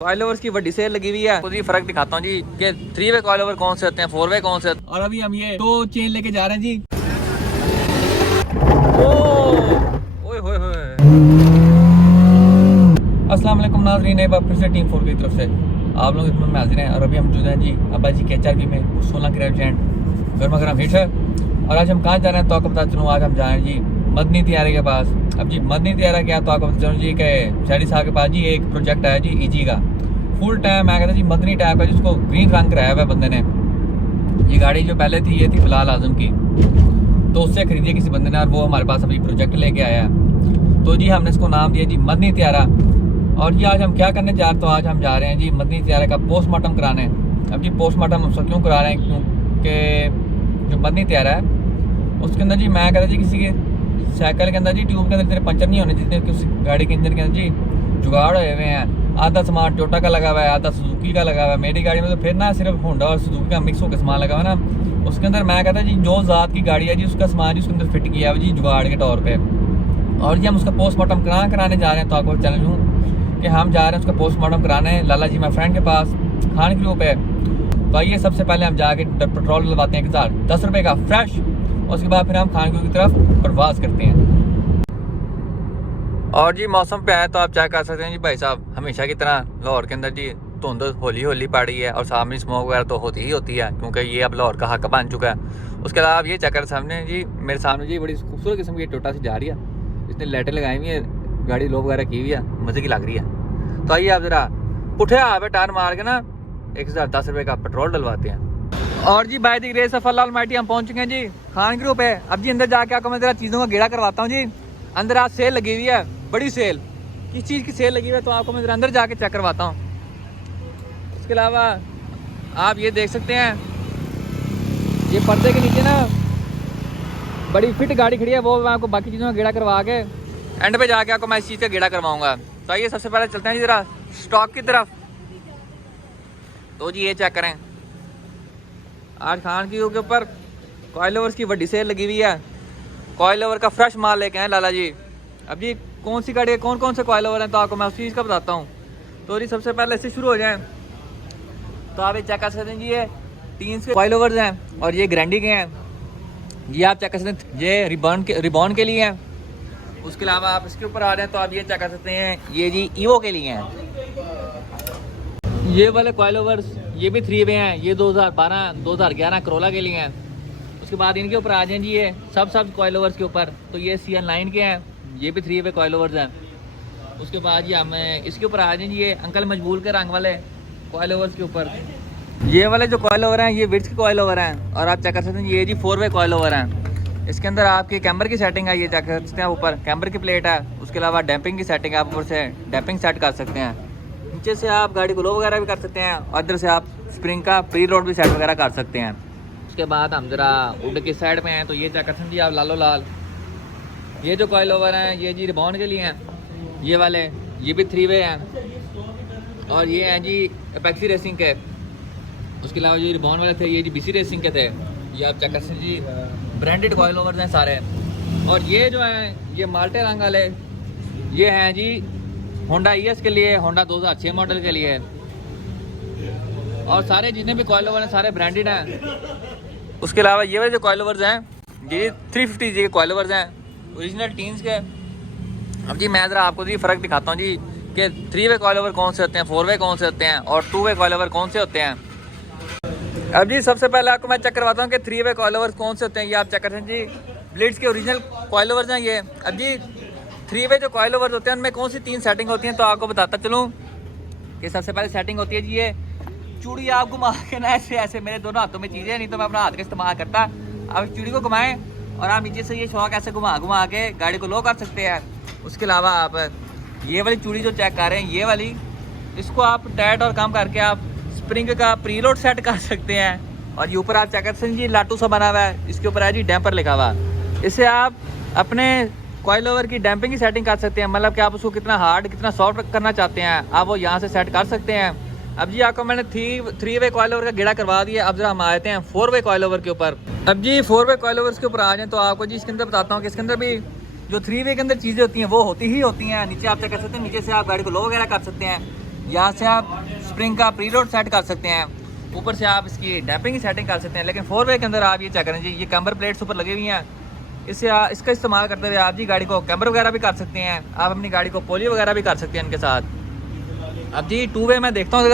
Coil overs की बड़ी cell लगी हुई है। खुद ही फर्क दिखाता हूँ जी कि 3 वे कॉइल ओवर कौन से होते हैं, 4 वे कौन से होते हैं। और अभी हम ये 2 चेन लेके जा रहे हैं जी। ओए होए होए। अस्सलाम वालेकुम नाज़रीन, एक बार फिर से टीम 4 की तरफ से आप लोग इसमें हाजिर हैं। और अभी हम मौजूद हैं जी अब्बा जी के HRV में 16 के रेस्टोरेंट गर्मा गर्म हिट है। और आज हम कहाँ जा रहे हैं तो आपको बता चलूँ, आज हम जा रहे हैं जी मदनी तियारे के पास। अब जी मदनी तियारा क्या तो आपको बता चलूँ जी कि शहरी साहब के पास जी एक प्रोजेक्ट है जी EG का फुल टाइम। मैं कहता जी मदनी टाइप का जिसको ग्रीन रंग कराया हुआ है बंदे ने। ये गाड़ी जो पहले थी ये थी बिलाल आजम की, तो उससे खरीदी किसी बंदे ने और वो हमारे पास अभी प्रोजेक्ट लेके आया है। तो जी हमने इसको नाम दिया जी मदनी तियारा। और ये आज हम क्या करने जा रहे हैं तो आज हम जा रहे हैं जी मदनी तियारा का पोस्टमार्टम कराने। अब जी पोस्टमार्टम हम क्यों करा रहे हैं, क्योंकि जो मदनी तियारा है उसके अंदर जी मैं कहता जी किसी के साइकिल के अंदर जी ट्यूब के अंदर इतने पंचर नहीं होने जितने कि उस गाड़ी के इंजन के अंदर जी जुगाड़ हुए हुए हैं। आधा सामान टोयोटा का लगा हुआ है, आधा सुजुकी का लगा हुआ है। मेरी गाड़ी में तो फिर ना सिर्फ होंडा और सुजुकी का मिक्स होकर सामान लगा हुआ है ना। उसके अंदर मैं कहता जी जो ज़ात की गाड़ी है जी उसका सामान जी उसके अंदर फिट किया हुआ जी जुगाड़ के तौर पर। और जी हम उसका पोस्टमार्टम कराने जा रहे हैं। तो आपको चैलेंज हूँ कि हम जा रहे हैं उसका पोस्टमार्टम कराने लाला जी माई फ्रेंड के पास खान के पे। तो आइए सबसे पहले हम जाके पेट्रोल डलवाते हैं 10 रुपये का फ्रेश। उसके बाद फिर हम खानक्यू की तरफ प्रवास करते हैं। और जी मौसम पे आए तो आप चेक कर सकते हैं जी भाई साहब, हमेशा की तरह लाहौर के अंदर जी धुंध होली होली पड़ रही है और सामने स्मोक वगैरह तो होती ही होती है क्योंकि ये अब लाहौर का हक बन चुका है। उसके अलावा आप ये चेक कर सामने जी मेरे सामने जी बड़ी खूबसूरत किस्म की टोटा सी जा रही है, इसने लाइटें लगाई हुई है, गाड़ी लो वगैरह की हुई है, मज़े की लग रही है। तो आइए आप ज़रा पुठे पे टार मार के ना 1010 रुपये का पेट्रोल डलवाते हैं। और जी by the grace of Allah almighty हम पहुंच चुके हैं जी खान ग्रुप है। अब जी अंदर जाके आपको मैं जरा चीज़ों का गेड़ा करवाता हूँ जी। अंदर आज सेल लगी हुई है, बड़ी सेल। किस चीज़ की सेल लगी हुई है तो आपको मैं जरा अंदर जाके चेक करवाता हूँ। इसके अलावा आप ये देख सकते हैं ये पर्दे के नीचे ना बड़ी फिट गाड़ी खड़ी है, वो मैं आपको बाकी चीज़ों का गेड़ा करवा के एंड पे जाके आपको मैं इस चीज़ का गेड़ा करवाऊँगा। तो आइए सबसे पहले चलते हैं जी ज़रा स्टॉक की तरफ। तो जी ये चेक करें, आज खान की के ऊपर कॉइल ओवर्स की बड़ी सेल लगी हुई है। कॉइल ओवर का फ्रेश माल लेके आए लाला जी। अब जी कौन सी गाड़ी है, कौन कौन से कॉइल ओवर हैं तो आपको मैं उस चीज़ का बताता हूँ। तो जी सबसे पहले इससे शुरू हो जाएं तो आप ये चेक कर सकते हैं जी ये टीन्स के कॉइल ओवर्स हैं और ये ग्रैंडी के हैं। ये आप चेक कर सकते हैं ये रिबॉन के लिए हैं। उसके अलावा आप इसके ऊपर आ रहे हैं तो आप ये चेक कर सकते हैं ये जी ईवो के लिए हैं। ये वाले कॉइल ओवर्स ये भी 3 वे हैं, ये 2012-2011 करोला के लिए हैं। उसके बाद इनके ऊपर आ जाएं जी ये सब कॉइल ओवर्स के ऊपर तो ये CL9 के हैं, ये भी 3 वे कॉइल ओवर्स हैं। उसके बाद ये हम इसके ऊपर आ जाएं जी ये अंकल मजबूल के रंग वाले कॉइल ओवर्स के ऊपर। ये वाले जो कॉइल ओवर हैं ये विड्स के कॉइल ओवर हैं और आप चेक कर सकते हैं ये जी 4 वे कॉइल ओवर हैं। इसके अंदर आपकी कैम्बर की सेटिंग है, ये चेक कर सकते हैं ऊपर कैम्बर की प्लेट है। उसके अलावा डैम्पिंग की सेटिंग है, आप ऊपर से डैम्पिंग सेट कर सकते हैं। नीचे से आप गाड़ी को लो वगैरह भी कर सकते हैं और इधर से आप स्प्रिंग का प्री लोड भी सेट वगैरह कर सकते हैं। उसके बाद हम जरा वुड की साइड में हैं तो ये चेक कर सकते हैं जी आप लालो लाल ये जो कॉइल ओवर हैं ये जी रिबॉन के लिए हैं। ये वाले ये भी 3 वे हैं और ये हैं जी एपेक्सी रेसिंग के। उसके अलावा ये रिबॉन वाले थे ये जी BC रेसिंग के थे। ये आप चेक कर सकते हैं जी ब्रांडेड कॉइल ओवर्स हैं सारे। और ये जो हैं ये माल्टे रंग वाले ये हैं जी होंडा ES के लिए, होंडा 2006 मॉडल के लिए। और सारे जितने भी कॉइल ओवर हैं सारे ब्रांडेड हैं। उसके अलावा ये वाले जो कॉइल ओवर्स हैं ये 350 जी के कॉइल ओवर्स हैं ओरिजिनल टीन्स के। अब जी मैं ज़रा आपको जी फ़र्क दिखाता हूँ जी कि 3 वे कॉइल ओवर कौन से होते हैं, 4 वे कौन से होते हैं और 2 वे कॉइल ओवर कौन से होते हैं। अब जी सबसे पहले आपको मैं चेक करवाता हूँ कि 3 वे कॉइल ओवर कौन से होते हैं। ये आप चेक कर सकते हैं जी ब्लिट्स के ओरिजिनल कॉइल ओवर्स हैं ये। अब जी 3 वे जो कॉइल ओवर्स होते हैं उनमें कौन सी 3 सेटिंग होती हैं तो आपको बताता चलूँ कि सबसे पहले सेटिंग होती है जी ये चूड़ी आप घुमा के ना ऐसे मेरे दोनों हाथों में चीज़ें नहीं तो मैं अपना हाथ का इस्तेमाल करता। आप इस चूड़ी को घुमाएं और आप नीचे से ये शौक ऐसे घुमा के गाड़ी को लो कर सकते हैं। उसके अलावा आप ये वाली चूड़ी जो चेक कर रहे हैं ये वाली इसको आप टाइट और कम करके आप स्प्रिंग का प्री लोड सेट कर सकते हैं। और ये ऊपर आप चेक कर सकते हैं जी लाटू सा बना हुआ है, इसके ऊपर है जी डैम्पर लिखा हुआ। इससे आप अपने कॉइल ओवर की डैम्पिंग की सेटिंग कर सकते हैं, मतलब कि आप उसको कितना हार्ड कितना सॉफ्ट करना चाहते हैं आप वो यहाँ से सेट कर सकते हैं। अब जी आपको मैंने 3 वे कॉइल ओवर का गेड़ा करवा दिया। अब जरा हम आते हैं 4 वे कॉइल ओवर के ऊपर। अब जी 4 वे कॉइल ओवर्स के ऊपर आ जाएं तो आपको जी इसके अंदर बताता हूँ कि इसके अंदर भी जो 3 वे के अंदर चीज़ें होती हैं वो होती ही होती हैं। नीचे आप चेक कर सकते हैं, नीचे से आप गाड़ी को लो वगैरह कर सकते हैं। यहाँ से आप स्प्रिंग का प्रीलोड सेट कर सकते हैं, ऊपर से आप इसकी डैम्पिंग की सेटिंग कर सकते हैं। लेकिन 4 वे के अंदर आप ये चेक करें जी, ये कैम्बर प्लेट्स ऊपर लगी हुई हैं, इससे इसका इस्तेमाल करते हुए आप जी गाड़ी को कैम्बर वगैरह भी कर सकते हैं, आप अपनी गाड़ी को पोलियो वगैरह भी कर सकते हैं इनके साथ। अब जी 2 वे मैं देखता हूँ,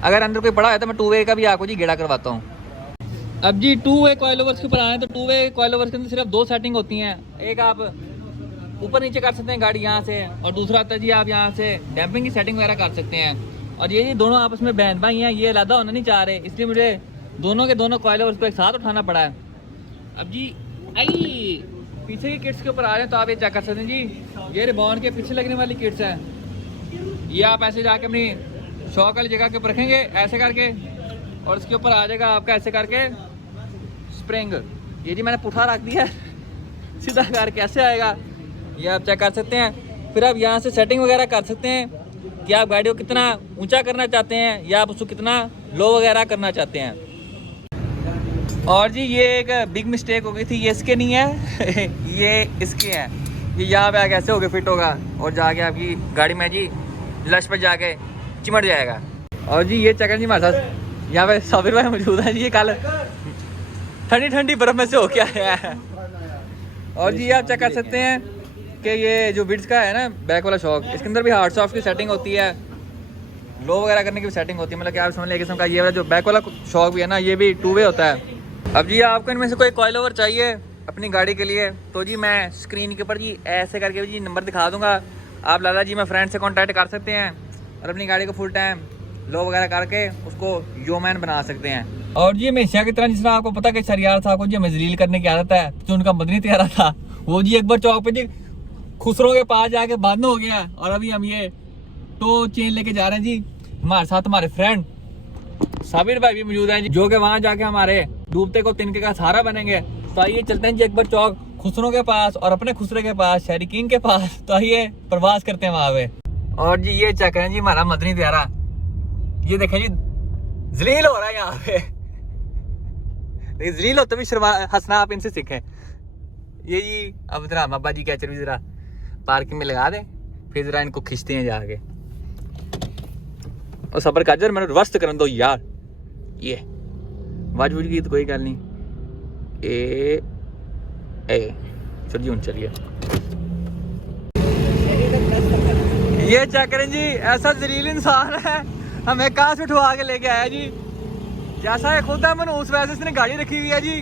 अगर अंदर कोई पड़ा है तो मैं 2 वे का भी आपको जी गेड़ा करवाता हूँ। अब जी 2 वे कॉइल ओवर्स के ऊपर आए तो 2 वे कॉइल ओवर्स के अंदर सिर्फ 2 सेटिंग होती हैं। एक आप ऊपर नीचे कर सकते हैं गाड़ी यहाँ से, और दूसरा आता है जी आप यहाँ से डैम्पिंग की सेटिंग वगैरह कर सकते हैं। और ये जी दोनों आपस में बहन भाई हैं, ये अलग होना नहीं चाह रहे, इसलिए मुझे दोनों के दोनों कॉइल ओवर्स को एक साथ उठाना पड़ा है। अब जी आई पीछे की किट्स के ऊपर आ रहे हैं तो आप ये चेक कर सकते हैं जी, ये रिबॉन के पीछे लगने वाली किट्स हैं। ये आप ऐसे जाके अपनी शॉक वाली जगह के ऊपर रखेंगे ऐसे करके, और इसके ऊपर आ जाएगा आपका ऐसे करके स्प्रिंग। ये जी मैंने पुठा रख दिया है, सीधा करके ऐसे आएगा, ये आप चेक कर सकते हैं। फिर आप यहाँ से सेटिंग वगैरह कर सकते हैं कि आप गाड़ी को कितना ऊंचा करना चाहते हैं या आप उसको कितना लो वगैरह करना चाहते हैं। और जी ये एक बिग मिस्टेक हो गई थी, ये इसके नहीं है ये इसके हैं। ये यहाँ पे आके ऐसे होके फिट होगा और जाके आपकी गाड़ी में जी लश पर जाके चिमट जाएगा। और जी ये चक्कर जी हमारे साथ यहाँ पे साबिर भाई मौजूद है जी, ये कल ठंडी ठंडी बर्फ में से होके आया है। और जी आप चेक कर सकते हैं कि ये जो बिट्स का है ना बैक वाला शॉक, इसके अंदर भी हार्ड सॉफ्ट की सेटिंग होती है, लो वगैरह करने की भी सेटिंग होती है। मतलब कि आप समझ लें किस्म का ये वाला जो बैक वाला शॉक भी है ना, ये भी 2 वे होता है। अब जी आपको इनमें से कोई कॉइल ओवर चाहिए अपनी गाड़ी के लिए तो जी मैं स्क्रीन के ऊपर जी ऐसे करके जी नंबर दिखा दूंगा, आप लाला जी मैं फ्रेंड से कॉन्टैक्ट कर सकते हैं और अपनी गाड़ी को फुल टाइम लो वगैरह करके उसको योमैन बना सकते हैं। और जी हमेशा की तरह जिस तरह आपको पता कि शरियार साहब को जी हमें जलील करने की आदत है, जो उनका मदनी तैयारा था वो जी एक बार चौक पे जी खुसरों के पास जाके बंद हो गया, और अभी हम ये टो चेन लेके जा रहे हैं जी। हमारे साथ हमारे फ्रेंड साबिर भाई भी मौजूद हैं जो कि वहां जाके हमारे डूबते को तिनके का सहारा बनेंगे। तो आइए चलते हैं जी एक बार चौक खुसरों के पास और अपने खुसरे के पास शहरी किंग के पास, तो आइए प्रवास करते हैं वहां पे। और जी ये चेक करें जी हमारा मदनी त्यारा, ये देखें जी जलील हो रहा है यहाँ पे, जलील होते भी हंसना आप इनसे सीखें। ये जी अब जरा हम अब्बा जी कैचर भी जरा पार्किंग में लगा दें, फिर जरा इनको खींचते हैं जाके। और सबर का जर मैंने रिवर्स कर दो यार, ये वाजबूज की तो कोई गल नहीं। चलिए हूँ चलिए, ये चेक करें जी ऐसा जलील इंसान है, हमें कहाँ से उठवा के लेके आया जी, जैसा ये खुद है मनूस वैसे इसने गाड़ी रखी हुई है जी।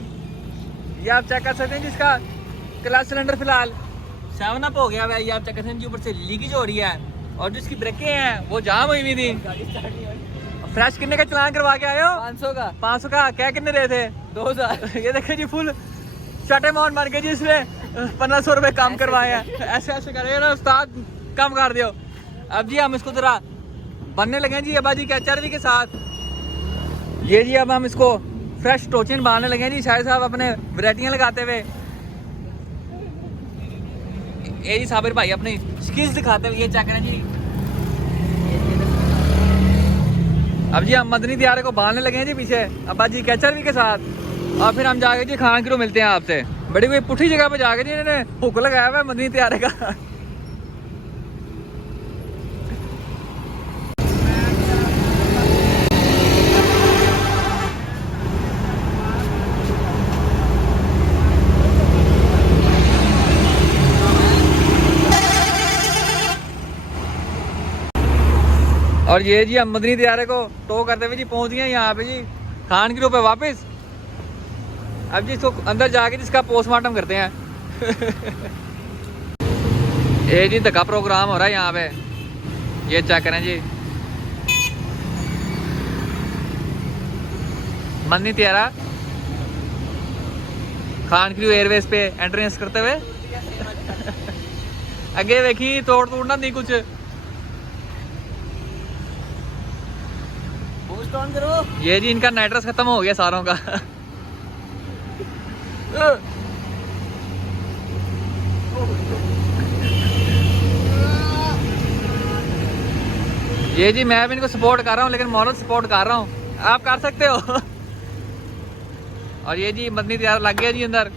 ये आप चेक कर सकते हैं जिसका क्लच सिलेंडर फिलहाल 7 अप हो गया है, ये आप चेक कर सकते हैं जी ऊपर से लीकेज हो रही है, और जो इसकी ब्रेकें हैं वो जाम हुई हुई थी। फ्रेश कितने का चलान करवा के आए हो? 500 का क्या कितने रहे थे? 2000। ये देखे जी फुल शट अमाउंट मार के जी इसमें 1500 रुपए कम करवाए हैं, ऐसे ऐसे करेगा ना उस्ताद, कम कर दियो। अब जी हम इसको जरा बनने लगे जी अब्बा जी कैचरवी के साथ। ये जी अब हम इसको फ्रेश टोचिन बनाने लगे जी, शायद साहब अपने वैरायटियाँ लगाते हुए। ये जी साबिर भाई अपनी स्किल्स दिखाते हुए, ये चेक करें जी। अब जी हम मदनी त्यारे को बांधने लगे हैं जी पीछे अब्बा जी कैचरवी के साथ, और फिर हम जाके जी खान किलो मिलते हैं आपसे। बड़ी कोई पुठी जगह पे जाके जी इन्होंने हुक लगाया हुआ है मदनी त्यारे का। और ये जी हम मदनी त्यारे को टो करते हुए जी पहुंच गए यहाँ पे जी खान की पे वापस। अब जी इसको अंदर जाके जिसका पोस्टमार्टम करते हैं। ये जी धक्का प्रोग्राम हो रहा है यहाँ पे, ये चेक करें जी मदनी त्यारा खान की एयरवेज पे एंट्रेंस करते हुए। अगे देखी तोड़ ना दी कुछ, करो। ये जी इनका नाइट्रस खत्म हो गया सारों का। ये जी मैं भी इनको सपोर्ट कर रहा हूँ, लेकिन मॉरल सपोर्ट कर रहा हूँ, आप कर सकते हो। और ये जी मदनी त्यार लग गया जी अंदर।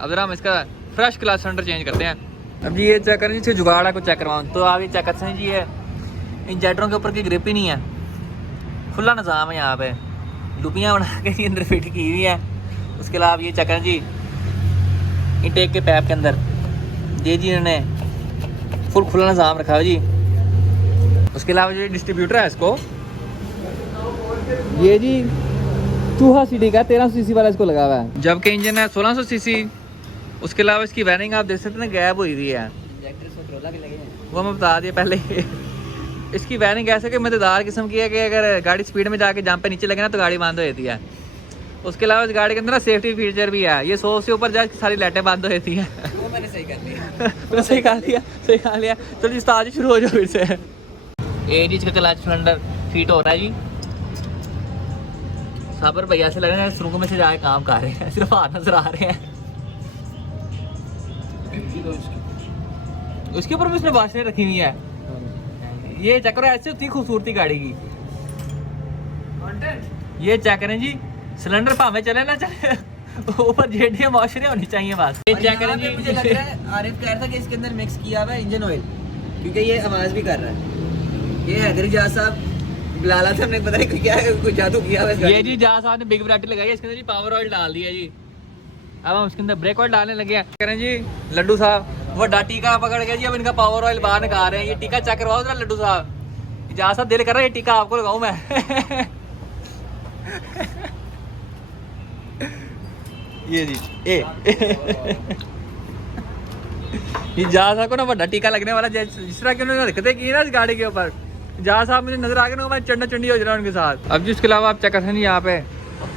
अब जरा हम इसका फ्रेश क्लास सिलेंडर चेंज करते हैं। अब जी ये चेक करें जी जुगाड़ है कुछ चेक करवाऊँ, तो आप ये चेक कर सकते हैं जी इंजेक्टरों के ऊपर की ग्रिप ही नहीं है, खुला निज़ाम है यहाँ पे, लुपियाँ बना के अंदर फिट की हुई है। उसके अलावा ये चक्कर जी इनटेक के पैप के अंदर ये जी इन्होंने फुल खुला निज़ाम रखा है जी। उसके अलावा जो डिस्ट्रीब्यूटर है इसको, ये जी चूहा सीडी का 1300 सीसी वाला इसको लगा हुआ है, जबकि इंजन है 1600 सीसी। उसके अलावा इसकी वायरिंग आप देख सकते हैं गैप हुई हुई है, वो मैं बता दिया पहले। इसकी वायरिंग ऐसे कि मजेदार किस्म की है कि अगर गाड़ी स्पीड में जाके जंप पे नीचे लगे ना तो गाड़ी बंद हो जाती है। उसके अलावा इस गाड़ी के अंदर ना सेफ्टी फीचर भी है, ये 100 से ऊपर जाके सारी लाइटें बंद हो जाती हैं। वो मैंने सही कर लिया। तो सही कर लिया। चलो जी उस्ताद जी शुरू हो जाओ फिर से। ए जी इसका क्लच सिलेंडर फिट हो रहा है जी। साबर भैया से लग रहा है शुरू में से जाके काम कर रहे हैं, सिर्फ हाथ नजर आ रहे हैं। उसके ऊपर भी उसने बाशें रखी हुई है। ये चेक करो, ऐसे होती है खूबसूरती गाड़ी की। ये चेक करें जी, सिलेंडर भावे चले ना चले, ऊपर जेडी मॉइस्चर होनी चाहिए बस। ये चेक करें जी, मुझे लग रहा है आरिफ कह रहा था कि इसके अंदर मिक्स किया हुआ है इंजन ऑयल, क्योंकि ये आवाज भी कर रहा है। ये हैदरी जहाज साहब बुला था, हमने पता नहीं क्या कुछ जादू किया हुआ है। ये जी जहाज साहब ने बिग वैरायटी लगाई है, इसके अंदर जी पावर ऑयल डाल दिया जी। अब हम इसके अंदर ब्रेक ऑयल डालने लगे हैं। करें जी लड्डू साहब वो टीका पकड़ गया जी, अब इनका पावर ऑयल बाहर निकाल रहे हैं। ये टीका चेक करवाओ जरा लड्डू साहब, जहाज साहब दिल कर रहा है ये टीका आपको लगाऊं मैं। ये जी ये जहाज साहब को ना बड़ा टीका लगने वाला, जिस तरह की उन्होंने हरकतें की ना इस गाड़ी के ऊपर, जहाज साहब मुझे नजर आ गए ना, मैं चंडा चंडी हो जा रहा हूँ उनके साथ। अब जी उसके अलावा आप चेक करते हैं जी, यहाँ पे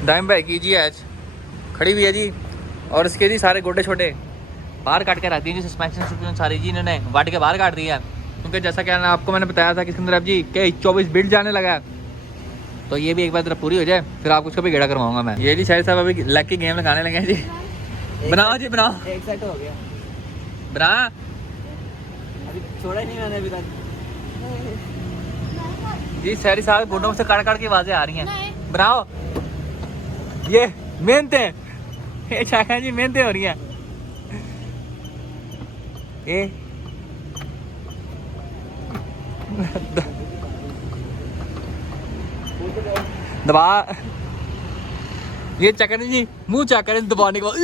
दाइम भाई की GH खड़ी हुई है जी, और इसके जी सारे गोटे छोटे बाहर काट के रख दिए जी। सस्पेंशन सारी जी इन्होंने वाट के बाहर काट दिया, क्योंकि जैसा कि आपको मैंने बताया था कि इसके अंदर अब जी के 24 बिल्ड जाने लगा है। तो ये भी एक बार पूरी हो जाए फिर आपको उसका भी गेड़ा करवाऊंगा मैं। ये जी शायद साहब अभी लक की गेम लगाने लगे हैं जी। बनाओ जी बनाओ, एक सेट हो गया, बना अभी छोड़ा ही नहीं मैंने अभी तक जी। शहरी साहब घुटनों से काट काट की आवाजें आ रही हैं। बनाओ, ये मेहनतें, ये चाका जी मेहनतें हो रही हैं। ए दबा, ये चक्कर जी मुंह चक्कर दबाने के बाद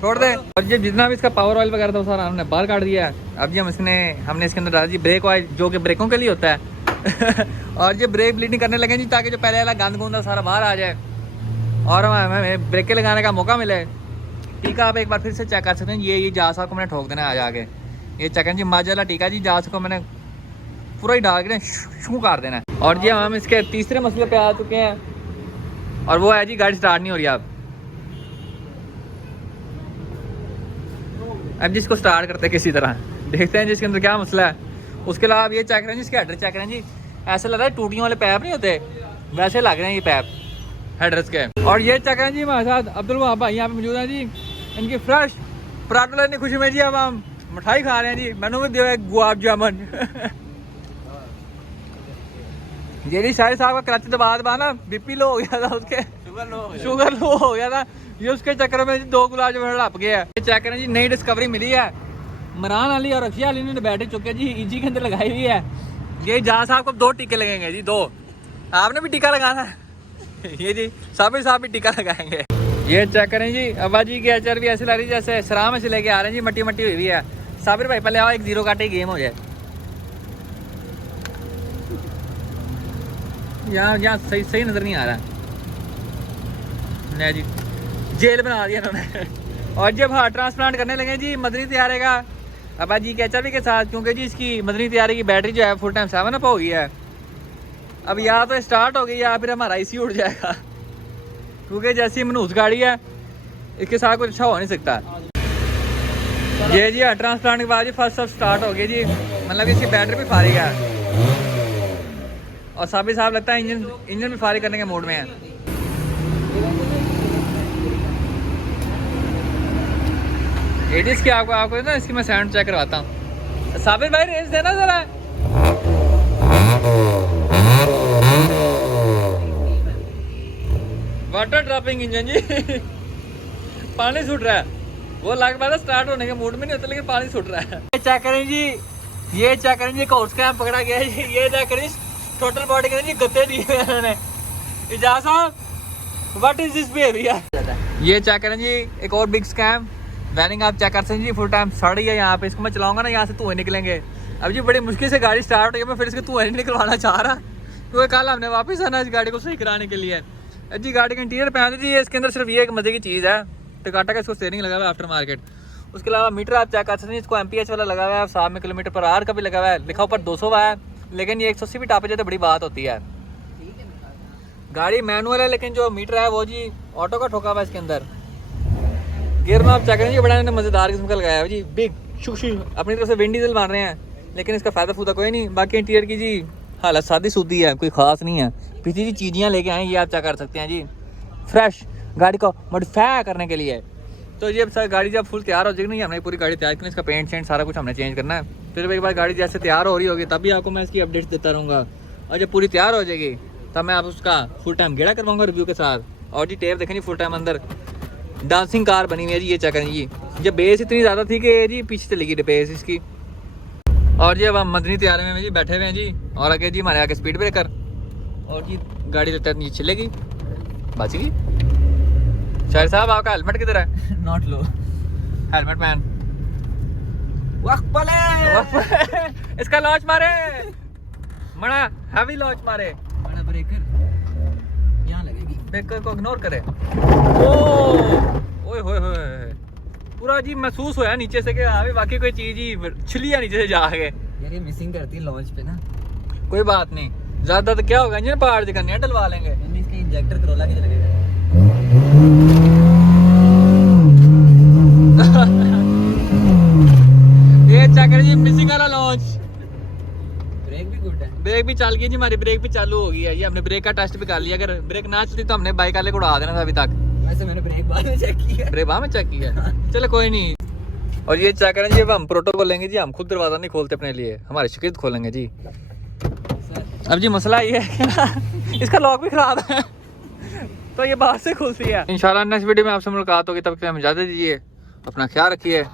छोड़ दे। और ये जितना भी इसका पावर ऑयल वगैरह था सारा हमने बाहर काट दिया है। अब जी हमने इसके अंदर डाला जी ब्रेक ऑयल, जो कि ब्रेकों के लिए होता है। और ये ब्रेक ब्लीडिंग करने लगे जी, ताकि जो पहले वाला गंद गुंदा सारा बाहर आ जाए और हमें ब्रेक लगाने का मौका मिले। टीका आप एक बार फिर से चेक कर सकते हैं। ये जहाज साहब को मैंने ठोक देना है आगे। ये चेक जी माजला टीका जी, जहाज को मैंने पूरा ही डाल के शू कर देना है। और जी हम इसके तीसरे मसले पे आ चुके हैं, और वो है जी गाड़ी स्टार्ट नहीं हो रही। अब जिसको स्टार्ट करते हैं किसी तरह, देखते हैं जिसके अंदर क्या मसला है। उसके अलावा ये चेक करें जी, इसके हेडर चेक करें जी, ऐसा लग रहा है टूटियों वाले पैप नहीं होते वैसे लग रहे हैं ये पैप हेडर्स के। और ये चेक करें जी हमारे साथ अब्दुल वहाब भाई यहाँ पे मौजूद हैं जी, इनकी फ्रेश पराठा लेने खुशी में जी अब हम मिठाई खा रहे हैं जी। मैंने भी दिया गुलाब जामुन। ये जी शाहिद साहब का क्लच दबा ना BP लो हो गया था, उसके शुगर लो हो गया था। ये उसके चक्कर में जी 2 गुलाब जामुन लप गया। ये चेक करें जी नई डिस्कवरी मिली है, मरान अली और अक्षय अली ने बैठे चुके जी, ईजी के अंदर लगाई हुई है। ये जहाज साहब को 2 टीके लगेंगे जी, 2। आपने भी टीका लगाना है। ये जी साबिर साहब भी टीका लगाएंगे। ये चेक करें जी अब्बा जी की HR भी ऐसे लग रही जैसे सराह में से लेके आ रहे हैं जी, मट्टी मट्टी हुई हुई है। साबिर भाई पहले आओ, एक 0 काटे गेम हो जाए। यहाँ सही नजर नहीं आ रहा नहीं जी, जेल बना दिया इन्होंने। और जब हार्ट ट्रांसप्लांट करने लगे जी मदनी तैयारे का अब्बा जी के HRV के साथ, क्योंकि जी इसकी मदनी तैयारे की बैटरी जो है फुल टाइम 7 अप हो गई है। अब या तो स्टार्ट हो गई या फिर हमारा IC उड़ जाएगा, क्योंकि जैसी मनूस गाड़ी है इसके साथ कुछ अच्छा हो नहीं सकता। ये जी हार्ट ट्रांसप्लांट के बाद जी फर्स्ट सब स्टार्ट हो गई जी, मतलब इसकी बैटरी भी फारिग है। और साबिर साहब लगता है इंजन भी फारिग करने के मूड में है। एडिस की आपको ना इसकी मैं साउंड चेक करवाता हूँ। साबिर भाई रेस देना जरा। वाटर ड्रॉपिंग इंजन जी। पानी छूट रहा है, वो लग पा स्टार्ट होने के मूड में नहीं होता, लेकिन पानी छूट रहा है। ये चेक करें जी, ये चेक करें जी, एक और स्कैम पकड़ा गया है। ये चेक करें टोटल बॉडी के गत्ते दिए हुए हैं उन्होंने। इजाज़ साहब, व्हाट इज दिस बिहेवियर? ये चेक करें जी, एक और बिग स्कैम। वैनिंग आप चेक कर सकते हैं जी, फुल टाइम सड़ गई है यहाँ पे। इसको मैं चलाऊंगा ना, यहाँ से धुएं निकलेंगे। अब जी बड़ी मुश्किल से गाड़ी स्टार्ट हुई है, मैं फिर इसके धुएं नहीं निकलवाना चाह रहा, क्योंकि कल हमने वापस आना इस गाड़ी को सही कराने के लिए। जी गाड़ी का इंटीरियर पे आते जी, इसके अंदर सिर्फ ये एक मजे की चीज़ है, टकाटा का इसको स्टीयरिंग लगा हुआ है आफ्टर मार्केट। उसके अलावा मीटर आप चेक कर सकते हैं, इसको MPH वाला लगा हुआ है, 7 में किलोमीटर पर आवर का भी लगा हुआ है, लिखा ऊपर 200 है, लेकिन ये 180 भी टापे जाए तो बड़ी बात होती है। गाड़ी मैनुअल है, लेकिन जो मीटर है वो जी ऑटो का ठोका हुआ है इसके अंदर। गियर में आप चेक करेंगे, बड़ा मज़ेदार किस्म का लगाया है जी, बिग शुशी अपनी तरफ से विंड डीजल मार रहे हैं, लेकिन इसका फ़ायदा फूदा कोई नहीं। बाकी इंटीरियर की जी हालत सादी सूदी है, कोई ख़ास नहीं है। पीछे जी चीज़ियाँ लेके आए, ये आप चेक कर सकते हैं जी, फ्रेश गाड़ी को मॉडिफाई करने के लिए। तो ये सर गाड़ी जब फुल तैयार हो जाएगी नहीं, हमने पूरी गाड़ी तैयार करनी, इसका पेंट शेंट सारा कुछ हमने चेंज करना है। फिर एक बार गाड़ी जैसे तैयार हो रही होगी तभी आपको मैं इसकी अपडेट्स देता रहूँगा, और जब पूरी तैयार हो जाएगी तब मैं आप उसका फुल टाइम गेड़ा करवाऊँगा रिव्यू के साथ। और जी टेप देखें जी, फुल टाइम अंदर डांसिंग कार बनी हुई है जी, ये चेक करें जी। जब बेस इतनी ज़्यादा थी कि जी पीछे चलेगी बेस इसकी। और जी अब हम मदनी तैयारी में जी बैठे हुए हैं जी, और आगे जी हमारे आगे स्पीड ब्रेकर, और जी गाड़ी लगता है नीचे चलेगी, बचेगी। शाहिद साहब आपका हेलमेट किधर है? नॉट लो हेलमेट मैन, इसका लॉन्च मारे, बड़ा हैवी लॉन्च मारे, बड़ा ब्रेकर यहाँ लगेगी, ब्रेकर को इग्नोर करे। ओए होए होए, पूरा जी महसूस होया नीचे से कि हाँ वाकई कोई चीज ही छिली है नीचे से जाके। यार ये मिसिंग करती है लॉन्च पे ना। कोई बात नहीं, ज्यादा तो क्या होगा, इंजन पहाड़ करनी है, डलवा लेंगे। इसका इंजेक्टर करोला की लगेगा। ये चेक करें जी, मिसिंग वाला लॉन्च। ब्रेक भी गुड है, ब्रेक भी चल गई जी, हमारी ब्रेक भी चालू हो गई है। ये हमने ब्रेक का टेस्ट भी कर लिया, अगर ब्रेक ना चलती तो हमने बाइक वाले को उड़ा देना था अभी तक। वैसे मैंने ब्रेक बाद में चेक किया, ब्रेक बाद में चेक किया, चलो कोई नहीं। और ये चेक करें जी, अब हम प्रोटोकॉल लेंगे जी, हम खुद दरवाजा नहीं खोलते अपने लिए, हमारी शिकायत खोलेंगे जी। अब जी मसला ये है इसका लॉक भी खराब है, तो ये बाहर से खुलती है। इंशाल्लाह नेक्स्ट वीडियो में आपसे मुलाकात होगी, तब तक हमें इजाज़त दीजिए, अपना ख्याल रखिए।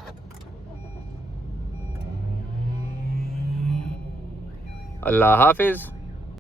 अल्लाह हाफिज़।